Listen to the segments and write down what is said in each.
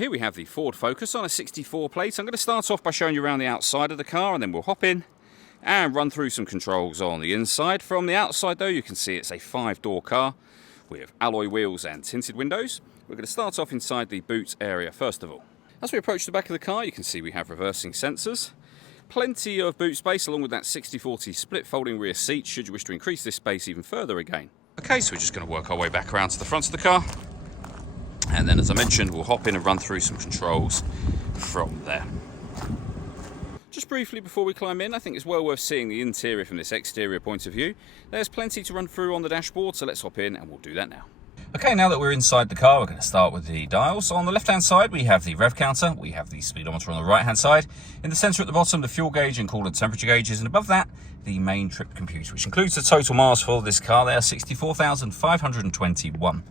Here we have the Ford Focus on a 64 plate. I'm going to start off by showing you around the outside of the car, and then we'll hop in and run through some controls on the inside. From the outside though, you can see it's a 5-door car with alloy wheels and tinted windows. We're going to start off inside the boot area first of all. As we approach the back of the car, you can see we have reversing sensors. Plenty of boot space along with that 60/40 split folding rear seat should you wish to increase this space even further again. Okay, so we're just going to work our way back around to the front of the car. And then, as I mentioned, we'll hop in and run through some controls from there. Just briefly before we climb in, I think it's well worth seeing the interior from this exterior point of view. There's plenty to run through on the dashboard, so let's hop in and we'll do that now. Okay, now that we're inside the car, we're going to start with the dials. On the left-hand side, we have the rev counter. We have the speedometer on the right-hand side. In the centre at the bottom, the fuel gauge and coolant temperature gauges. And above that, the main trip computer, which includes the total miles for this car. They are 64,521.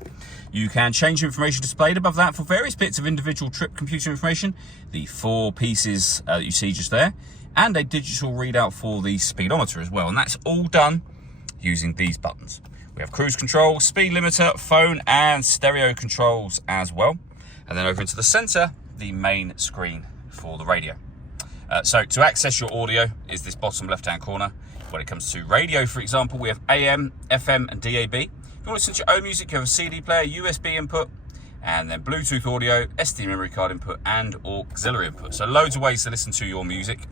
You can change information displayed above that for various bits of individual trip computer information. The 4 pieces that you see just there. And a digital readout for the speedometer as well. And that's all done using these buttons. We have cruise control, speed limiter, phone and stereo controls as well. And then over into the center, the main screen for the radio. So to access your audio is this bottom left-hand corner. When it comes to radio, for example, we have AM, FM and DAB. If you want to listen to your own music, you have a CD player, USB input, and then Bluetooth audio, SD memory card input and auxiliary input. So loads of ways to listen to your music.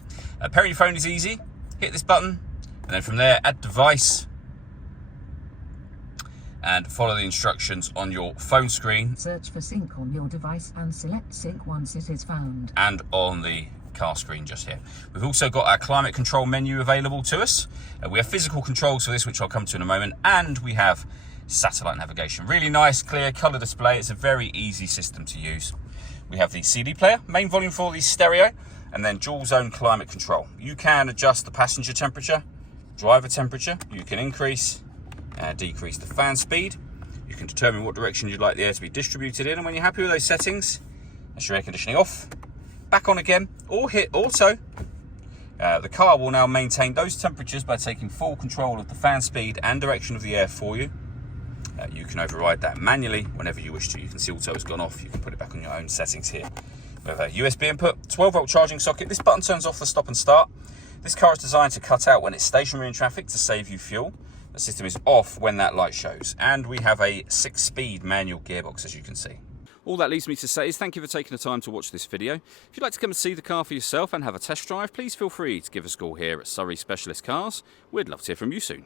Pairing your phone is easy. Hit this button and then from there, add device. And follow the instructions on your phone screen. Search for sync on your device and select sync once it is found. And on the car screen just here. We've also got our climate control menu available to us. We have physical controls for this, which I'll come to in a moment. And we have satellite navigation. Really nice, clear colour display. It's a very easy system to use. We have the CD player, main volume for the stereo, and then dual zone climate control. You can adjust the passenger temperature, driver temperature. You can increase decrease the fan speed. You can determine what direction you'd like the air to be distributed in, and when you're happy with those settings, that's your air conditioning off, back on again, or hit auto. The car will now maintain those temperatures by taking full control of the fan speed and direction of the air for you. You can override that manually whenever you wish to. You can see auto has gone off. You can put it back on your own settings here. We have a USB input, 12-volt charging socket. This button turns off the stop and start. This car is designed to cut out when it's stationary in traffic to save you fuel. The system is off when that light shows. And we have a 6-speed manual gearbox, as you can see. All that leaves me to say is thank you for taking the time to watch this video. If you'd like to come and see the car for yourself and have a test drive, please feel free to give us a call here at Surrey Specialist Cars. We'd love to hear from you soon.